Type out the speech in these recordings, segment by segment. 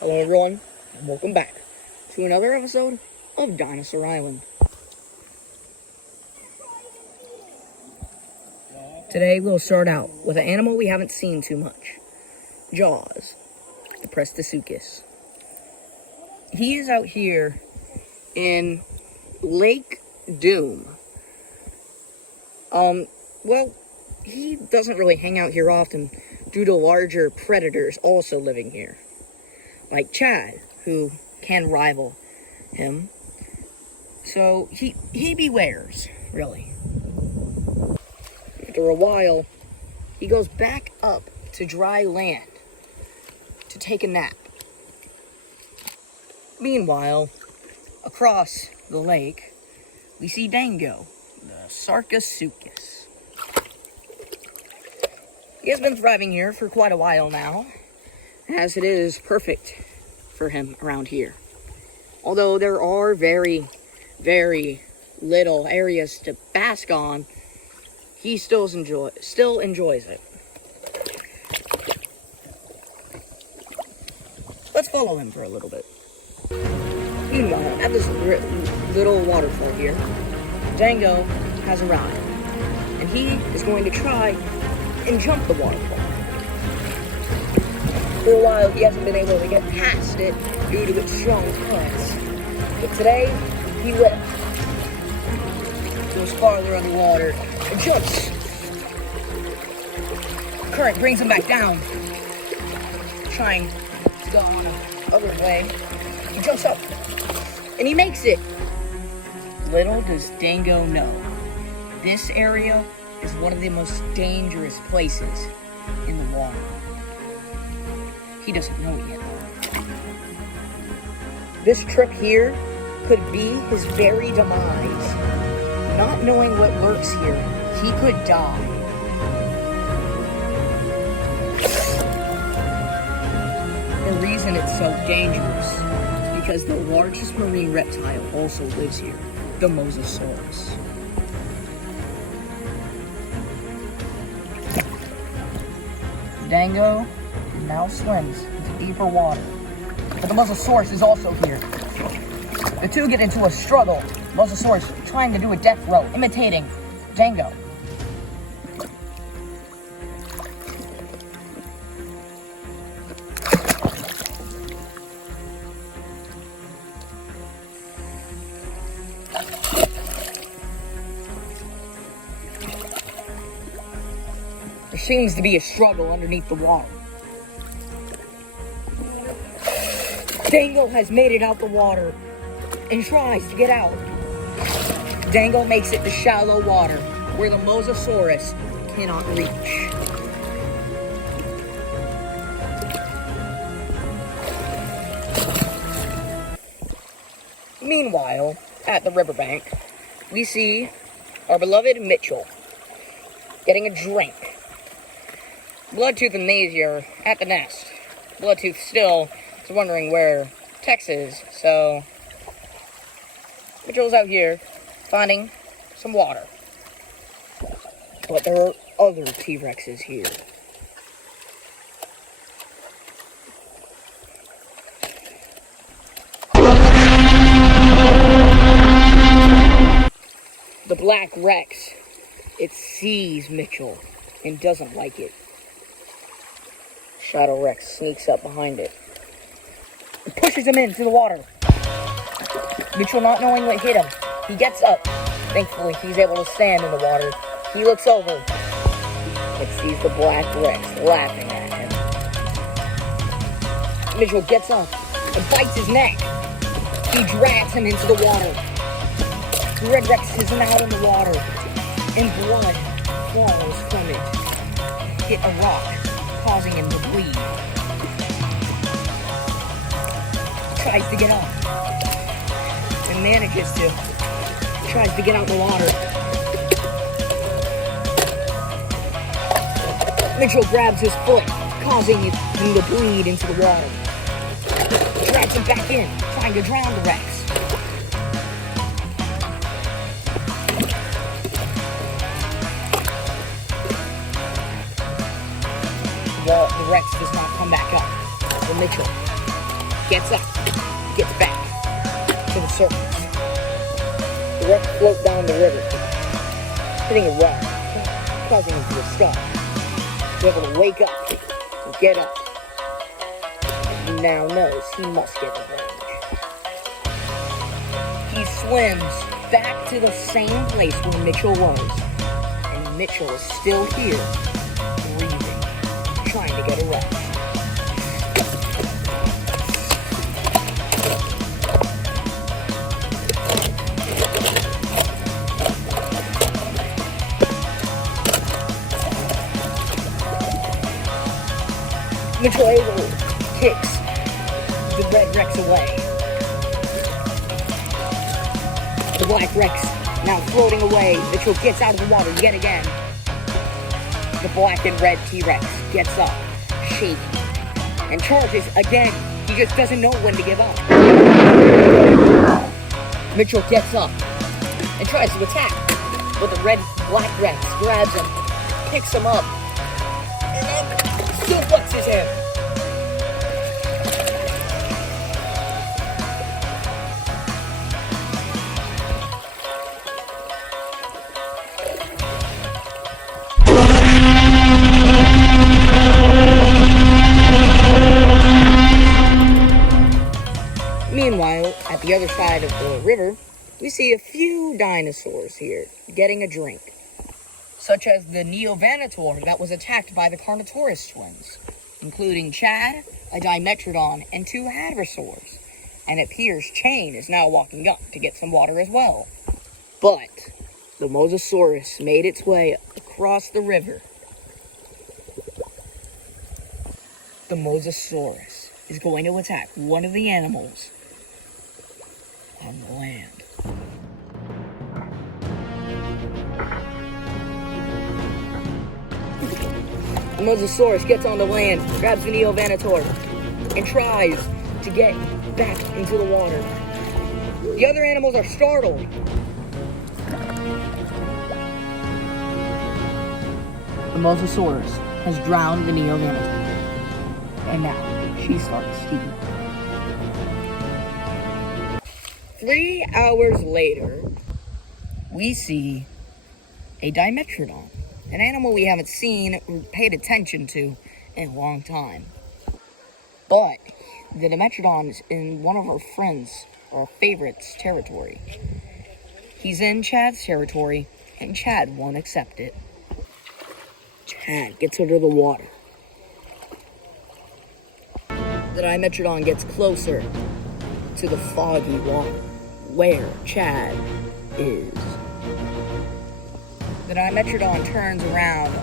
Hello everyone, and welcome back to another episode of Dinosaur Island. Today we'll start out with an animal we haven't seen too much. Jaws, the Prestosuchus. He is out here in Lake Doom. Well, he doesn't really hang out here often due to larger predators also living here, like Chad, who can rival him. So he bewares, really. After a while, he goes back up to dry land to take a nap. Meanwhile, across the lake, we see Dango, the Sarcosuchus. He has been thriving here for quite a while now, as it is perfect for him around here. Although there are very, very little areas to bask on, he still enjoys it. Let's follow him for a little bit. Meanwhile, at this little waterfall here, Dango has arrived, and he is going to try and jump the waterfall. For a while, he hasn't been able to get past it due to its strong currents. But today, he will. Goes farther underwater and jumps. Current brings him back down. Trying to go on the other way. He jumps up. And he makes it. Little does Dango know, this area is one of the most dangerous places in the water. He doesn't know it yet. This trip here could be his very demise. Not knowing what lurks here, he could die. The reason it's so dangerous is because the largest marine reptile also lives here, the Mosasaurus. Dango now swims into deeper water, but the Mosasaurus is also here. The two get into a struggle, Mosasaurus trying to do a death row, imitating Dango. There seems to be a struggle underneath the water. Dango has made it out the water and tries to get out. Dango makes it to shallow water where the Mosasaurus cannot reach. Meanwhile, at the riverbank, we see our beloved Mitchell getting a drink. Bloodtooth and Maisie are at the nest. Bloodtooth still is wondering where Tex is, so Mitchell's out here finding some water. But there are other T-Rexes here. The Black Rex, it sees Mitchell and doesn't like it. Shadow Rex sneaks up behind it and pushes him into the water. Mitchell, not knowing what hit him, he gets up. Thankfully, he's able to stand in the water. He looks over and sees the Black Rex laughing at him. Mitchell gets up and bites his neck. He drags him into the water. The Red Rex is now in the water, and blood falls from it. Hit a rock, causing him to bleed. He tries to get up and manages to. Tries to get out the water. Mitchell grabs his foot, causing him to bleed into the water. Drags him back in, trying to drown the Rex. The Rex does not come back up for Mitchell. gets up, gets back to the surface. The Rex float down the river, hitting a rock, causing him to stop. He's able to wake up and get up. He now knows he must get revenge. He swims back to the same place where Mitchell was. And Mitchell is still here, breathing, trying to get a rest. Mitchell able kicks the red Rex away. The black Rex now floating away. Mitchell gets out of the water yet again. The black and red T-Rex gets up, shaking, and charges again. He just doesn't know when to give up. Mitchell gets up and tries to attack, but the red black Rex grabs him, picks him up, and then suplexes him. Meanwhile, at the other side of the river, we see a few dinosaurs here getting a drink, such as the Neovanator that was attacked by the Carnotaurus twins, including Chad, a Dimetrodon, and 2 Hadrosaurs. And it appears Chain is now walking up to get some water as well. But the Mosasaurus made its way across the river. The Mosasaurus is going to attack one of the animals on the land. The Mosasaurus gets on the land, grabs the Neovanator, and tries to get back into the water. The other animals are startled. The Mosasaurus has drowned the Neovanator, and now she starts steaming. 3 hours later, we see a Dimetrodon, an animal we haven't seen or paid attention to in a long time. But the Dimetrodon is in one of our friends' or favorites' territory. He's in Chad's territory, and Chad won't accept it. Chad gets under the water. The Dimetrodon gets closer to the foggy water where Chad is. The Dimetrodon turns around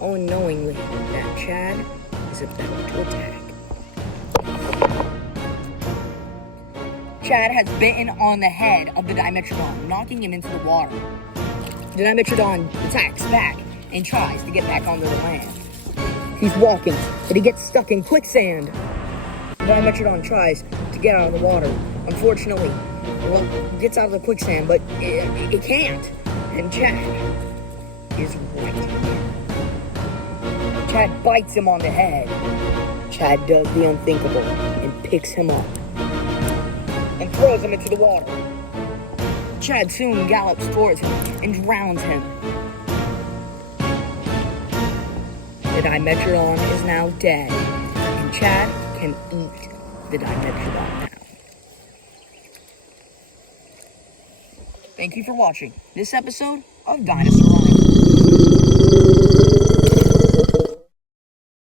unknowingly that Chad is about to attack. Chad has bitten on the head of the Dimetrodon, knocking him into the water. The Dimetrodon attacks back and tries to get back onto the land. He's walking, but he gets stuck in quicksand. The Dimetrodon tries to get out of the water. Unfortunately, gets out of the quicksand, but it can't. And Chad is right here. Chad bites him on the head. Chad does the unthinkable and picks him up and throws him into the water. Chad soon gallops towards him and drowns him. The Dimetrodon is now dead, and Chad can eat the Dimetrodon now. Thank you for watching this episode of Dinosaur.